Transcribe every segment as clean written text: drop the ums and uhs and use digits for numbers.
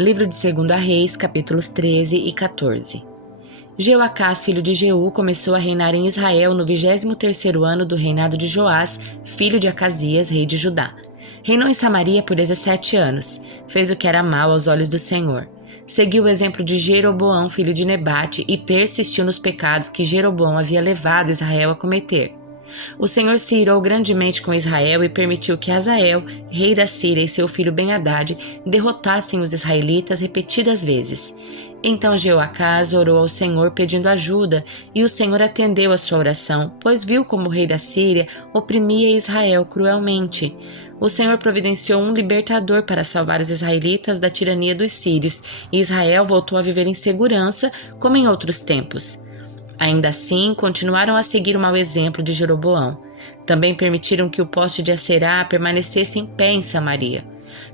Livro de 2 Reis, capítulos 13 e 14. Jeoacás, filho de Jeú, começou a reinar em Israel no 23º ano do reinado de Joás, filho de Acasias, rei de Judá. Reinou em Samaria por 17 anos. Fez o que era mal aos olhos do Senhor. Seguiu o exemplo de Jeroboão, filho de Nebate, e persistiu nos pecados que Jeroboão havia levado Israel a cometer. O Senhor se irou grandemente com Israel e permitiu que Hazael, rei da Síria, e seu filho Ben-Hadad derrotassem os israelitas repetidas vezes. Então Jeoacás orou ao Senhor pedindo ajuda, e o Senhor atendeu a sua oração, pois viu como o rei da Síria oprimia Israel cruelmente. O Senhor providenciou um libertador para salvar os israelitas da tirania dos sírios, e Israel voltou a viver em segurança, como em outros tempos. Ainda assim, continuaram a seguir o mau exemplo de Jeroboão. Também permitiram que o poste de Aserá permanecesse em pé em Samaria.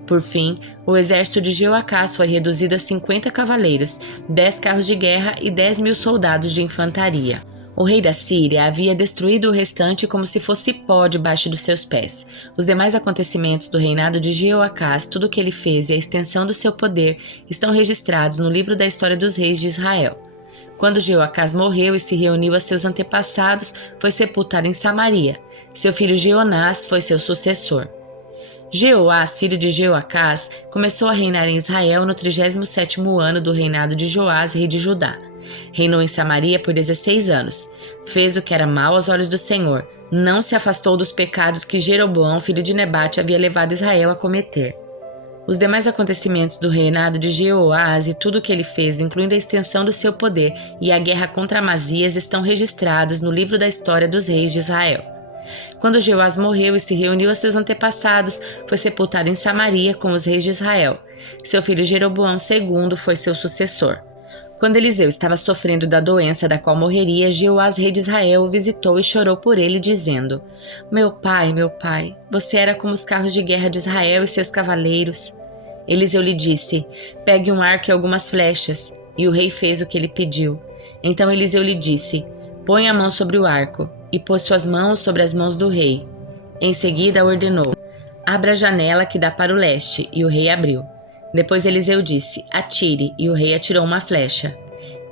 Por fim, o exército de Jeoacás foi reduzido a 50 cavaleiros, 10 carros de guerra e 10.000 soldados de infantaria. O rei da Síria havia destruído o restante como se fosse pó debaixo dos seus pés. Os demais acontecimentos do reinado de Jeoacás, tudo o que ele fez e a extensão do seu poder estão registrados no livro da história dos reis de Israel. Quando Jeoacás morreu e se reuniu a seus antepassados, foi sepultado em Samaria. Seu filho Jeonás foi seu sucessor. Jeoás, filho de Jeoacás, começou a reinar em Israel no 37º ano do reinado de Joás, rei de Judá. Reinou em Samaria por 16 anos. Fez o que era mal aos olhos do Senhor. Não se afastou dos pecados que Jeroboão, filho de Nebate, havia levado Israel a cometer. Os demais acontecimentos do reinado de Jeoás e tudo o que ele fez, incluindo a extensão do seu poder e a guerra contra Amazias, estão registrados no livro da história dos reis de Israel. Quando Jeoás morreu e se reuniu a seus antepassados, foi sepultado em Samaria com os reis de Israel. Seu filho Jeroboão II foi seu sucessor. Quando Eliseu estava sofrendo da doença da qual morreria, Jeoás, rei de Israel, o visitou e chorou por ele, dizendo: meu pai, você era como os carros de guerra de Israel e seus cavaleiros. Eliseu lhe disse: pegue um arco e algumas flechas. E o rei fez o que ele pediu. Então Eliseu lhe disse: põe a mão sobre o arco. E pôs suas mãos sobre as mãos do rei. Em seguida ordenou: abra a janela que dá para o leste. E o rei abriu. Depois Eliseu disse: atire, e o rei atirou uma flecha.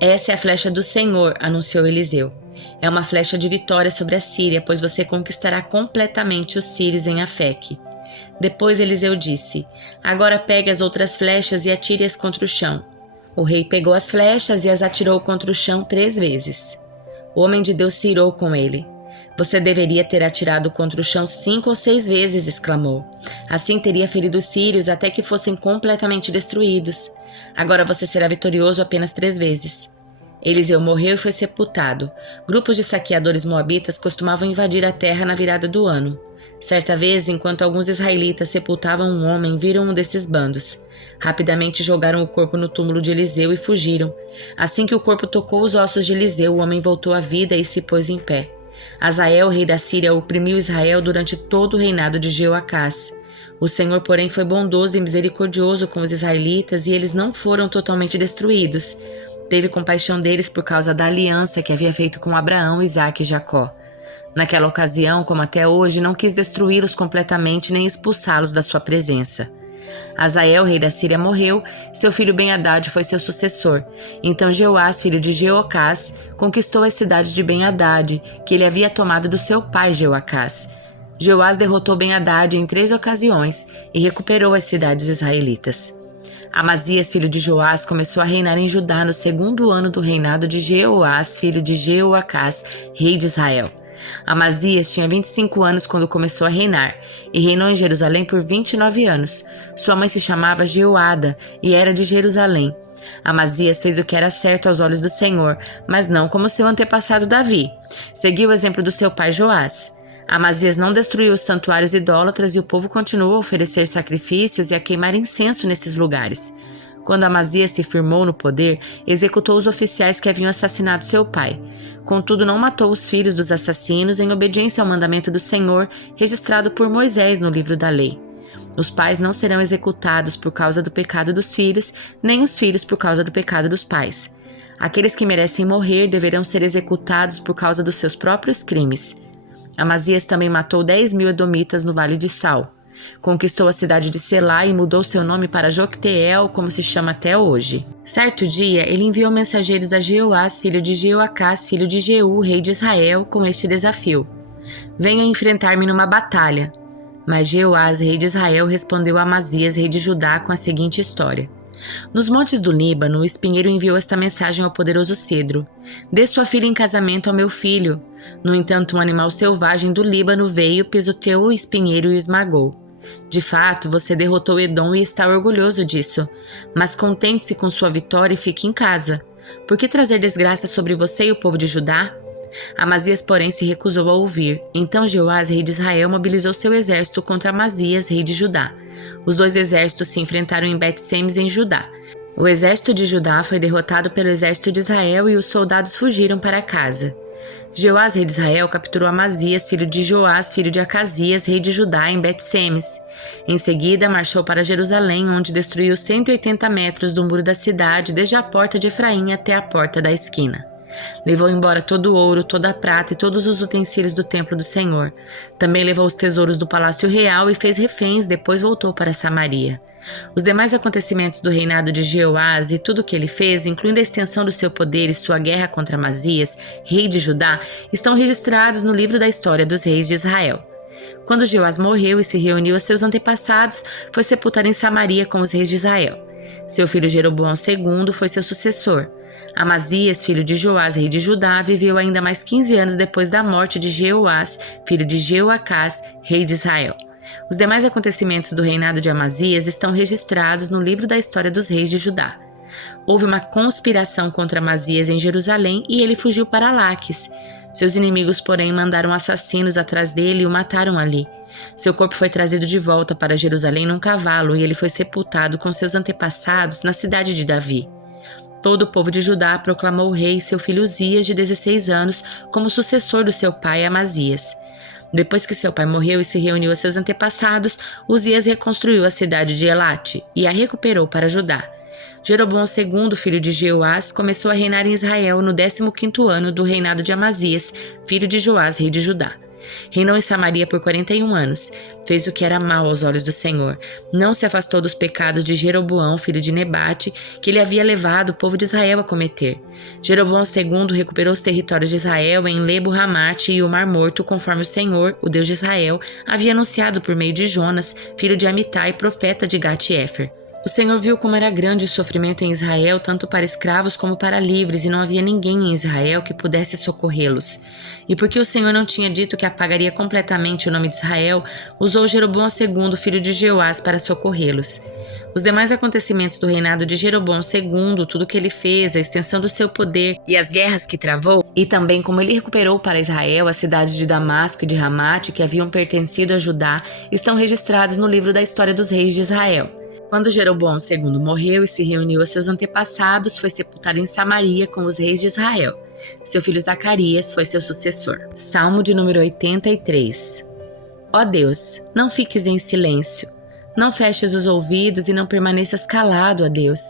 Essa é a flecha do Senhor, anunciou Eliseu. É uma flecha de vitória sobre a Síria, pois você conquistará completamente os sírios em Afeque. Depois Eliseu disse: agora pegue as outras flechas e atire-as contra o chão. O rei pegou as flechas e as atirou contra o chão 3 vezes. O homem de Deus se irou com ele. Você deveria ter atirado contra o chão 5 ou 6 vezes, exclamou. Assim teria ferido os sírios até que fossem completamente destruídos. Agora você será vitorioso apenas 3 vezes. Eliseu morreu e foi sepultado. Grupos de saqueadores moabitas costumavam invadir a terra na virada do ano. Certa vez, enquanto alguns israelitas sepultavam um homem, viram um desses bandos. Rapidamente jogaram o corpo no túmulo de Eliseu e fugiram. Assim que o corpo tocou os ossos de Eliseu, o homem voltou à vida e se pôs em pé. Hazael, rei da Síria, oprimiu Israel durante todo o reinado de Jeoacás. O Senhor, porém, foi bondoso e misericordioso com os israelitas e eles não foram totalmente destruídos. Teve compaixão deles por causa da aliança que havia feito com Abraão, Isaque e Jacó. Naquela ocasião, como até hoje, não quis destruí-los completamente nem expulsá-los da sua presença. Hazael, rei da Síria, morreu, seu filho Ben-Hadad foi seu sucessor. Então Jeoás, filho de Jeoacás, conquistou a cidade de Ben-Hadad, que ele havia tomado do seu pai Jeoacás. Jeoás derrotou Ben-Hadad em 3 ocasiões e recuperou as cidades israelitas. Amazias, filho de Joás, começou a reinar em Judá no 2º ano do reinado de Jeoás, filho de Jeoacás, rei de Israel. Amazias tinha 25 anos quando começou a reinar, e reinou em Jerusalém por 29 anos. Sua mãe se chamava Jeoada e era de Jerusalém. Amazias fez o que era certo aos olhos do Senhor, mas não como seu antepassado Davi. Seguiu o exemplo do seu pai Joás. Amazias não destruiu os santuários idólatras e o povo continuou a oferecer sacrifícios e a queimar incenso nesses lugares. Quando Amazias se firmou no poder, executou os oficiais que haviam assassinado seu pai. Contudo, não matou os filhos dos assassinos em obediência ao mandamento do Senhor, registrado por Moisés no livro da lei. Os pais não serão executados por causa do pecado dos filhos, nem os filhos por causa do pecado dos pais. Aqueles que merecem morrer deverão ser executados por causa dos seus próprios crimes. Amazias também matou 10.000 edomitas no Vale de Sal. Conquistou a cidade de Selá e mudou seu nome para Jocteel, como se chama até hoje. Certo dia, ele enviou mensageiros a Jeoás, filho de Jeoacás, filho de Jeú, rei de Israel, com este desafio: venha enfrentar-me numa batalha. Mas Jeoás, rei de Israel, respondeu a Amazias, rei de Judá, com a seguinte história: nos montes do Líbano, o espinheiro enviou esta mensagem ao poderoso cedro: dê sua filha em casamento ao meu filho. No entanto, um animal selvagem do Líbano veio, pisoteou o espinheiro e o esmagou. De fato, você derrotou Edom e está orgulhoso disso. Mas contente-se com sua vitória e fique em casa. Por que trazer desgraça sobre você e o povo de Judá? Amazias, porém, se recusou a ouvir. Então Jeoás, rei de Israel, mobilizou seu exército contra Amazias, rei de Judá. Os dois exércitos se enfrentaram em Bet-Semes, em Judá. O exército de Judá foi derrotado pelo exército de Israel e os soldados fugiram para casa. Jeoás, rei de Israel, capturou Amazias, filho de Joás, filho de Acasias, rei de Judá, em Bet-Semes. Em seguida, marchou para Jerusalém, onde destruiu 180 metros do muro da cidade, desde a porta de Efraim até a porta da esquina. Levou embora todo o ouro, toda a prata e todos os utensílios do templo do Senhor. Também levou os tesouros do palácio real e fez reféns, depois voltou para Samaria. Os demais acontecimentos do reinado de Jeoás e tudo o que ele fez, incluindo a extensão do seu poder e sua guerra contra Amazias, rei de Judá, estão registrados no livro da história dos reis de Israel. Quando Jeoás morreu e se reuniu a seus antepassados, foi sepultado em Samaria com os reis de Israel. Seu filho Jeroboão II foi seu sucessor. Amazias, filho de Joás, rei de Judá, viveu ainda mais 15 anos depois da morte de Jeoás, filho de Jeoacás, rei de Israel. Os demais acontecimentos do reinado de Amazias estão registrados no livro da história dos reis de Judá. Houve uma conspiração contra Amazias em Jerusalém e ele fugiu para Laques. Seus inimigos, porém, mandaram assassinos atrás dele e o mataram ali. Seu corpo foi trazido de volta para Jerusalém num cavalo e ele foi sepultado com seus antepassados na cidade de Davi. Todo o povo de Judá proclamou o rei, seu filho Uzias, de 16 anos, como sucessor do seu pai Amazias. Depois que seu pai morreu e se reuniu a seus antepassados, Uzias reconstruiu a cidade de Elate e a recuperou para Judá. Jeroboão II, filho de Jeoás, começou a reinar em Israel no 15º ano do reinado de Amazias, filho de Joás, rei de Judá. Reinou em Samaria por 41 anos. Fez o que era mal aos olhos do Senhor. Não se afastou dos pecados de Jeroboão, filho de Nebate, que ele havia levado o povo de Israel a cometer. Jeroboão II recuperou os territórios de Israel em Lebo-Ramate e o Mar Morto, conforme o Senhor, o Deus de Israel, havia anunciado por meio de Jonas, filho de Amitai, profeta de Gat-Éfer. O Senhor viu como era grande o sofrimento em Israel, tanto para escravos como para livres, e não havia ninguém em Israel que pudesse socorrê-los. E porque o Senhor não tinha dito que apagaria completamente o nome de Israel, usou Jeroboão II, filho de Jeoás, para socorrê-los. Os demais acontecimentos do reinado de Jeroboão II, tudo o que ele fez, a extensão do seu poder e as guerras que travou, e também como ele recuperou para Israel as cidades de Damasco e de Ramate, que haviam pertencido a Judá, estão registrados no livro da história dos reis de Israel. Quando Jeroboão II morreu e se reuniu a seus antepassados, foi sepultado em Samaria com os reis de Israel. Seu filho Zacarias foi seu sucessor. Salmo de número 83. Ó Deus, não fiques em silêncio. Não feches os ouvidos e não permaneças calado, ó Deus.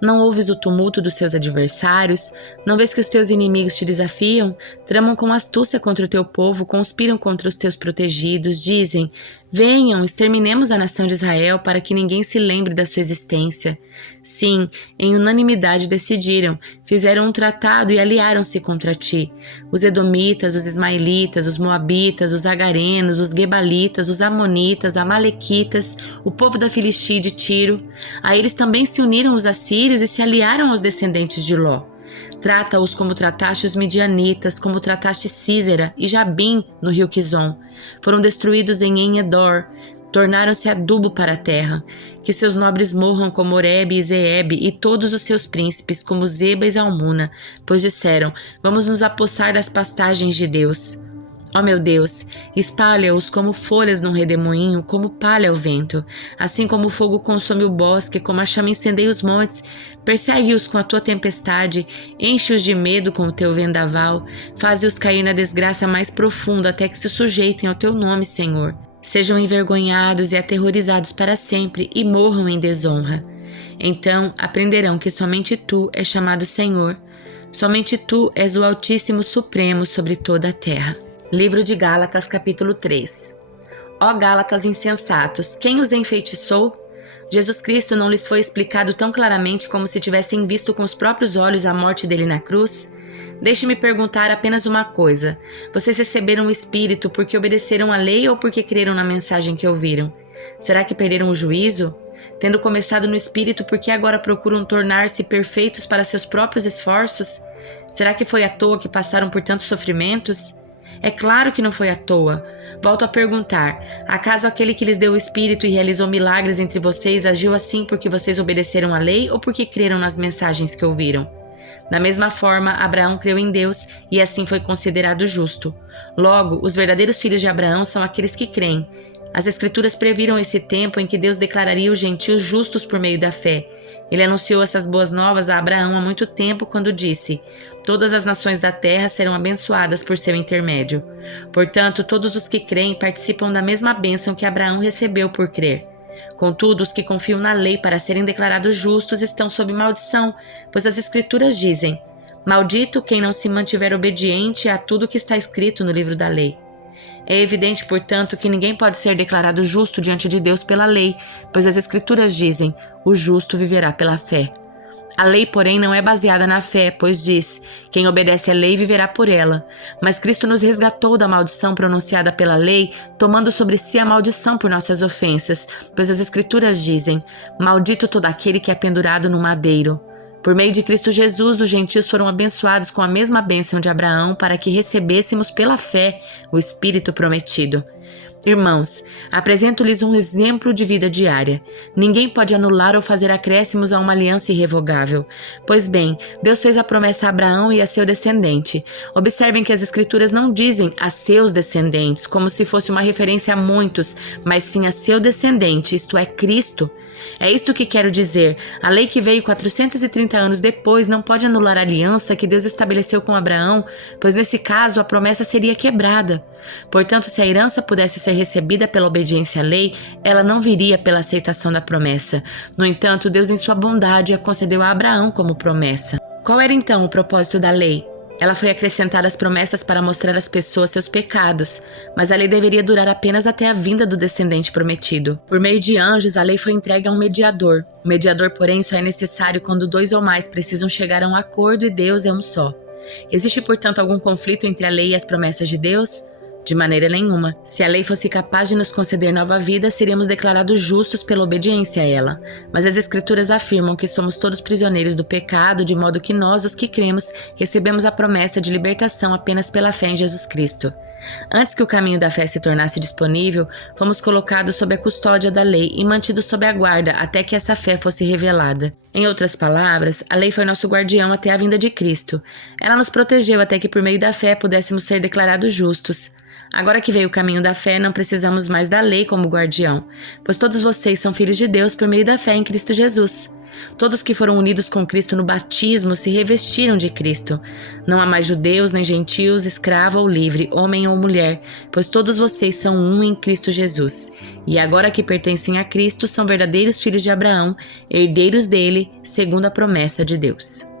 Não ouves o tumulto dos seus adversários? Não vês que os teus inimigos te desafiam? Tramam com astúcia contra o teu povo, conspiram contra os teus protegidos, dizem: venham, exterminemos a nação de Israel para que ninguém se lembre da sua existência. Sim, em unanimidade decidiram, fizeram um tratado e aliaram-se contra ti. Os edomitas, os ismaelitas, os moabitas, os agarenos, os gebalitas, os amonitas, amalequitas, o povo da Filistia e de Tiro. A eles também se uniram os assírios e se aliaram aos descendentes de Ló. Trata-os como trataste os midianitas, como trataste Sísera e Jabim no rio Quizon. Foram destruídos em En-Edor, tornaram-se adubo para a terra. Que seus nobres morram como Oreb e Zeeb e todos os seus príncipes, como Zeba e Zalmuna, pois disseram: vamos nos apossar das pastagens de Deus. Ó meu Deus, espalha-os como folhas num redemoinho, como palha ao vento. Assim como o fogo consome o bosque, como a chama incendeia os montes, persegue-os com a tua tempestade, enche-os de medo com o teu vendaval, faze-os cair na desgraça mais profunda até que se sujeitem ao teu nome, Senhor. Sejam envergonhados e aterrorizados para sempre e morram em desonra. Então aprenderão que somente tu és chamado Senhor, somente tu és o Altíssimo Supremo sobre toda a terra. Livro de Gálatas, capítulo 3. Ó Gálatas insensatos, quem os enfeitiçou? Jesus Cristo não lhes foi explicado tão claramente como se tivessem visto com os próprios olhos a morte dele na cruz? Deixe-me perguntar apenas uma coisa. Vocês receberam o Espírito porque obedeceram à lei ou porque creram na mensagem que ouviram? Será que perderam o juízo? Tendo começado no Espírito, por que agora procuram tornar-se perfeitos para seus próprios esforços? Será que foi à toa que passaram por tantos sofrimentos? É claro que não foi à toa. Volto a perguntar, acaso aquele que lhes deu o Espírito e realizou milagres entre vocês agiu assim porque vocês obedeceram à lei ou porque creram nas mensagens que ouviram? Da mesma forma, Abraão creu em Deus e assim foi considerado justo. Logo, os verdadeiros filhos de Abraão são aqueles que creem. As Escrituras previram esse tempo em que Deus declararia os gentios justos por meio da fé. Ele anunciou essas boas novas a Abraão há muito tempo quando disse: todas as nações da terra serão abençoadas por seu intermédio. Portanto, todos os que creem participam da mesma bênção que Abraão recebeu por crer. Contudo, os que confiam na lei para serem declarados justos estão sob maldição, pois as Escrituras dizem: maldito quem não se mantiver obediente a tudo que está escrito no livro da lei. É evidente, portanto, que ninguém pode ser declarado justo diante de Deus pela lei, pois as Escrituras dizem: o justo viverá pela fé. A lei, porém, não é baseada na fé, pois diz: quem obedece à lei viverá por ela. Mas Cristo nos resgatou da maldição pronunciada pela lei, tomando sobre si a maldição por nossas ofensas, pois as Escrituras dizem: maldito todo aquele que é pendurado no madeiro. Por meio de Cristo Jesus, os gentios foram abençoados com a mesma bênção de Abraão para que recebêssemos pela fé o Espírito prometido. Irmãos, apresento-lhes um exemplo de vida diária. Ninguém pode anular ou fazer acréscimos a uma aliança irrevogável. Pois bem, Deus fez a promessa a Abraão e a seu descendente. Observem que as Escrituras não dizem a seus descendentes, como se fosse uma referência a muitos, mas sim a seu descendente, isto é, Cristo. É isto que quero dizer. A lei que veio 430 anos depois não pode anular a aliança que Deus estabeleceu com Abraão, pois nesse caso a promessa seria quebrada. Portanto, se a herança pudesse ser recebida pela obediência à lei, ela não viria pela aceitação da promessa. No entanto, Deus em sua bondade a concedeu a Abraão como promessa. Qual era então o propósito da lei? Ela foi acrescentada às promessas para mostrar às pessoas seus pecados, mas a lei deveria durar apenas até a vinda do descendente prometido. Por meio de anjos, a lei foi entregue a um mediador. O mediador, porém, só é necessário quando 2 ou mais precisam chegar a um acordo e Deus é um só. Existe, portanto, algum conflito entre a lei e as promessas de Deus? De maneira nenhuma. Se a lei fosse capaz de nos conceder nova vida, seríamos declarados justos pela obediência a ela. Mas as Escrituras afirmam que somos todos prisioneiros do pecado, de modo que nós, os que cremos, recebemos a promessa de libertação apenas pela fé em Jesus Cristo. Antes que o caminho da fé se tornasse disponível, fomos colocados sob a custódia da lei e mantidos sob a guarda até que essa fé fosse revelada. Em outras palavras, a lei foi nosso guardião até a vinda de Cristo. Ela nos protegeu até que por meio da fé pudéssemos ser declarados justos. Agora que veio o caminho da fé, não precisamos mais da lei como guardião, pois todos vocês são filhos de Deus por meio da fé em Cristo Jesus. Todos que foram unidos com Cristo no batismo se revestiram de Cristo. Não há mais judeus nem gentios, escravo ou livre, homem ou mulher, pois todos vocês são um em Cristo Jesus. E agora que pertencem a Cristo, são verdadeiros filhos de Abraão, herdeiros dele, segundo a promessa de Deus.